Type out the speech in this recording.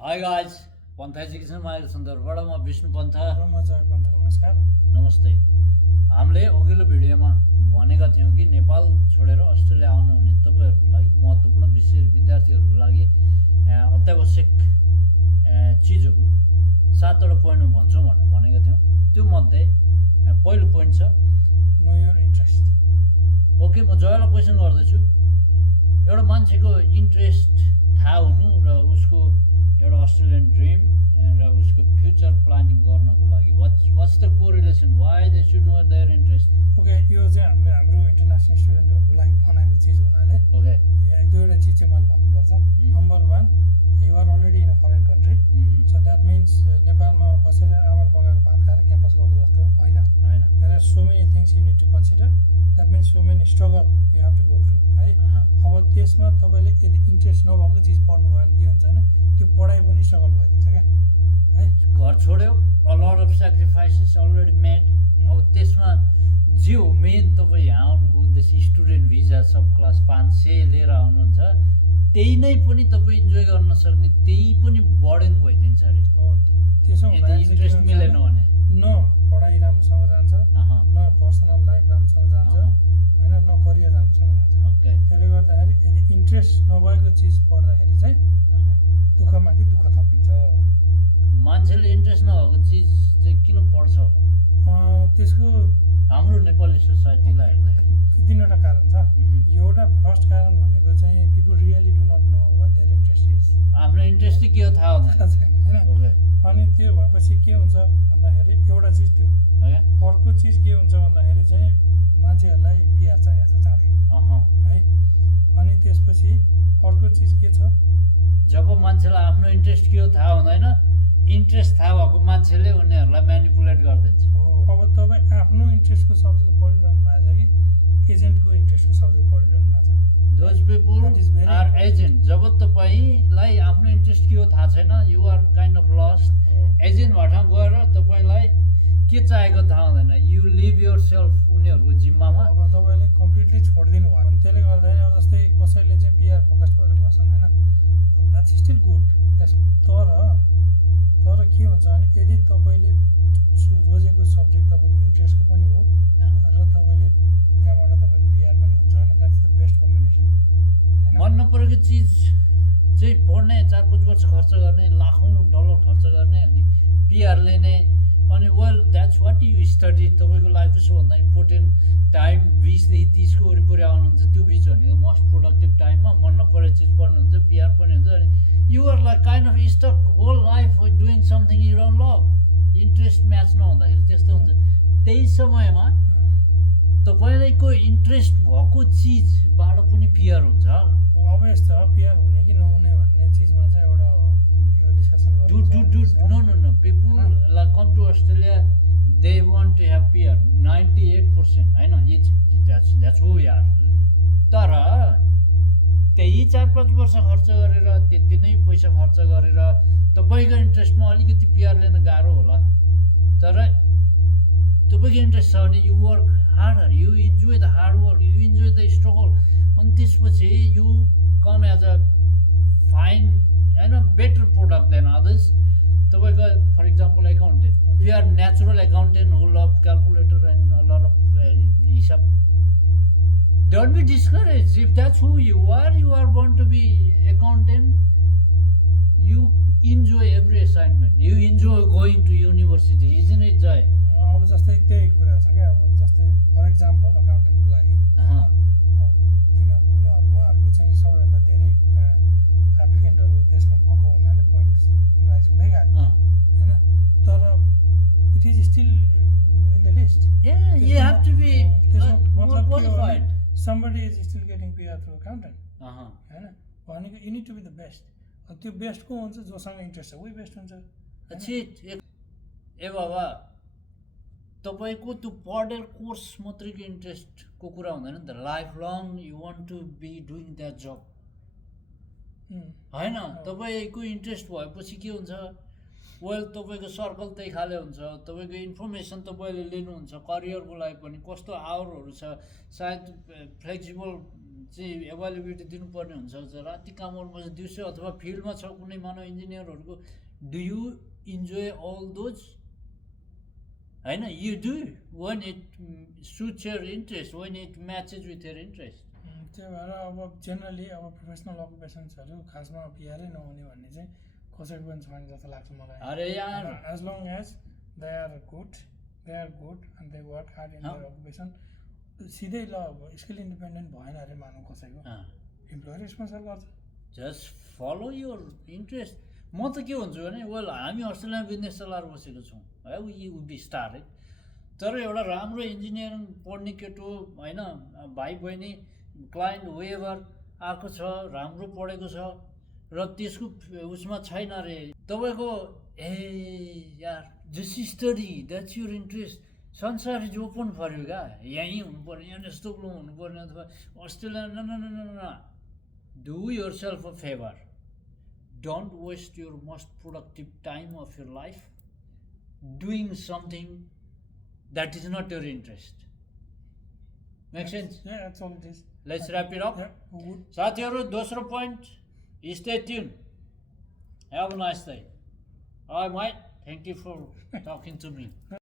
Hi guys पन्थ education mile सन्दर्भबाट म विष्णु पन्थ ब्रह्मचारी पन्थ नमस्कार। नमस्ते। हामीले अघिल्लो भिडियोमा भनेका थियौँ कि नेपाल छोडेर अस्ट्रेलिया आउनुहुने तपाईँहरूको लागि महत्त्वपूर्ण विशेष विद्यार्थीहरूको लागि अत्यावश्यक चिजहरू 7वटा पोइन्टमा भन्छौँ भनेर भनेका थियौँ। त्यो मध्ये पहिलो पोइन्ट छ नो योर इन्ट्रेस्ट। ओके, म जयलाई क्वेसन गर्दैछु। एउटा मान्छेको इन्ट्रेस्ट थाहा हुनु र उसको एउटा अस्ट्रेलियन ड्रिम र उसको फ्युचर प्लानिङ गर्नको लागि what's the correlation, why they should know their interest. Okay, यो चाहिँ हाम्रो इन्टरनेसनल स्टुडेन्टहरूको लागि बनाएको चिज हुनाले ओके, एक दुईवटा चिज चाहिँ मैले भन्नुपर्छ। Number 1, you are already in a foreign country, so that means नेपालमा बसेर आमाल पकाएको भात खाएर क्याम्पस गर्नु जस्तो होइन। There are so many things you need to consider, that means so many struggle you have to go through है। अब त्यसमा तपाईँले यदि इन्ट्रेस्ट नभएको चिज पढ्नुभयो भने के हुन्छ भने त्यो पढाइ पनि स्ट्रगल भइदिन्छ क्या है। घर छोड्यो, a lot of sacrifices already made. अब त्यसमा जे हो मेन, तपाईँ यहाँ आउनुको उद्देश्य स्टुडेन्ट भिजा सब क्लास 500 लिएर आउनुहुन्छ, त्यही नै पनि तपाईँ इन्जोय गर्न सक्ने त्यही पनि बर्डन भइदिन्छ अरे। हो, त्यसो यदि इन्ट्रेस्ट मिलेन भने न पढाइ राम्रोसँग जान्छ, न पर्सनल लाइफ राम्रोसँग जान्छ होइन, न करियर राम्रोसँग जान्छ। ओके, त्यसले गर्दाखेरि यदि इन्ट्रेस्ट नभएको चिज पढ्दाखेरि चाहिँ दुःखमाथि दुःख थपिन्छ। मान्छेले इन्ट्रेस्ट नभएको चिज चाहिँ किन पढ्छ होला त्यसको हाम्रो नेपाली सोसाइटीलाई हेर्दाखेरि? 3वटा कारण छ। एउटा फर्स्ट कारण भनेको चाहिँ people really do not know what their interest is. आफ्नो इन्ट्रेस्ट चाहिँ के हो थाहा हुँदैन। थाहा छैन होइन। ओके, अनि त्यो भएपछि के हुन्छ भन्दाखेरि एउटा चिज त्यो, ओके, अर्को चिज के हुन्छ भन्दाखेरि चाहिँ मान्छेहरूलाई पिआर चाहिएको छ चाँडै है। अनि त्यसपछि अर्को चिज के छ, जब मान्छेलाई आफ्नो इन्ट्रेस्ट के हो थाहा हुँदैन, इन्ट्रेस्ट थाहा भएको मान्छेले उनीहरूलाई म्यानिपुलेट गरिदिन्छ। अब तपाईँ आफ्नो इन्ट्रेस्टको सब्जेक्ट पढिरहनु भएको छ कि एजेन्टको इन्ट्रेस्टको सब्जेक्ट पढिरहनु भएको छ? Those people That is very are agent. जब तपाईँलाई आफ्नो इन्ट्रेस्ट के हो थाहा छैन, you are kind of lost. एजेन्टबाट गएर तपाईँलाई के चाहिएको थाहा हुँदैन, यु लिभ योर सेल्फ उनीहरूको जिम्मामा। अब तपाईँले कम्प्लिटली छोडिदिनु भयो भने त्यसले गर्दाखेरि अब जस्तै कसैले चाहिँ पिआर फोकस भएर गर्छन् होइन, अब द्याट्स स्टिल गुड। तर के हुन्छ भने यदि तपाईँले रोजेको सब्जेक्ट तपाईँको इन्ट्रेस्टको पनि हो र तपाईँले त्यहाँबाट तपाईँको पिआर पनि हुन्छ भने द्याट्स द बेस्ट कम्बिनेसन होइन। मन नपरेको चिज चाहिँ पढ्ने, 4-5 वर्ष खर्च गर्ने, लाखौँ डलर खर्च गर्ने, अनि पिआर लिने, अनि well that's what you study. तपाईँको लाइफको सबभन्दा इम्पोर्टेन्ट टाइम 20 देखि 30 को वरिपरि आउनुहुन्छ, त्यो बिच भनेको मोस्ट प्रोडक्टिभ टाइममा मन नपरेको चिज पढ्नुहुन्छ, पिआर पनि हुन्छ, अनि you are like kind of stuck whole life doing something you don't love. Interest match नहुँदाखेरि त्यस्तो हुन्छ। त्यही समयमा तपाईँको इन्ट्रेस्ट भएको चिजबाट पनि पिआर हुन्छ। अभियस छ, पिआर हुने कि नहुने भन्ने चिजमा चाहिँ एउटा यो discussion No. People like come to Australia, they want to have PR. 98% होइन, that's who we are. तर त्यही 4-5 वर्ष खर्च गरेर, त्यति नै पैसा खर्च गरेर तपाईँको इन्ट्रेस्टमा अलिकति पिआर लिन गाह्रो होला। तर तपाईँको इन्ट्रेस्ट छ भने you work harder, you enjoy the hard work, you enjoy the struggle, अनि त्यसपछि you come as a fine होइन बेटर प्रोडक्ट देन अदर्स। तपाईँको for example accountant, you are natural accountant who love calculator and a lot of हिसाब, don't be discourage if that's who you are going to be accountant, you enjoy every assignment, you enjoy going to university, isn't it जय? अब जस्तै त्यही कुरा छ क्या। अब जस्तै फर इक्जाम्पल एकाउन्टेन्टको लागि उहाँहरूको चाहिँ सबैभन्दा धेरै एप्लिकेन्टहरू त्यसमा भएको हुनाले पोइन्ट राइज हुँदै गयो होइन। तर it is still in the list. You have to be more qualified. Somebody is still getting PR through accountant होइन, भनेको you need to be the best. त्यो बेस्ट को हुन्छ जोसँग इन्ट्रेस्ट छ उही बेस्ट हुन्छ। ए बाबा, तपाईँको त्यो पढेर कोर्स मात्रैको इन्ट्रेस्टको कुरा हुँदैन नि त। Life long you want to be doing that job होइन। तपाईँको इन्ट्रेस्ट भएपछि के हुन्छ, वेल तपाईँको सर्कल त्यही खाले हुन्छ, तपाईँको इन्फर्मेसन तपाईँले लिनुहुन्छ, करियरको लागि पनि कस्तो आवरहरू छ, सायद फ्लेक्सिबल चाहिँ एभाइलेबिलिटी दिनुपर्ने हुन्छ राति काम गर्नुपर्छ दिउँसो अथवा फिल्डमा छ कुनै मानव इन्जिनियरहरूको do you enjoy all those होइन you do when it suits your interest when it matches with your interest त्यही भएर अब जेनरली अब प्रोफेसनल अकुपेसन्सहरू खासमा पिआरै नहुने भन्ने चाहिँ कसैको पनि छैन जस्तो लाग्छ मलाई अरे यार as long as they are good and they work hard in their occupation सिधै ल अब स्किल इन्डिपेन्डेन्ट भएन अरे मानौँ कसैको इम्प्लोयर स्पोन्सर गर्छ जस्ट फलो योर इन्ट्रेस्ट म त के भन्छु भने वेल हामी अस्ट्रेलियामा बिजनेस चलाएर बसेको छौँ है यु बी स्टार्टेड तर एउटा राम्रो इन्जिनियरिङ पढ्ने केटो होइन भाइ बहिनी क्लाइन्ट वेभर आएको छ राम्रो पढेको छ र त्यसको उसमा छैन अरे तपाईँको ए यार just study that's your interest संसार इज ओपन फर यु क्या यहीँ हुनुपर्ने यहाँ यस्तो हुनुपर्ने अथवा अस्ट्रेलिया न do yourself a favour don't waste your most productive time of your life doing something that is not your interest make sense let's wrap it up साथीहरू दोस्रो point stay tune have a nice day mate thank you for talking to me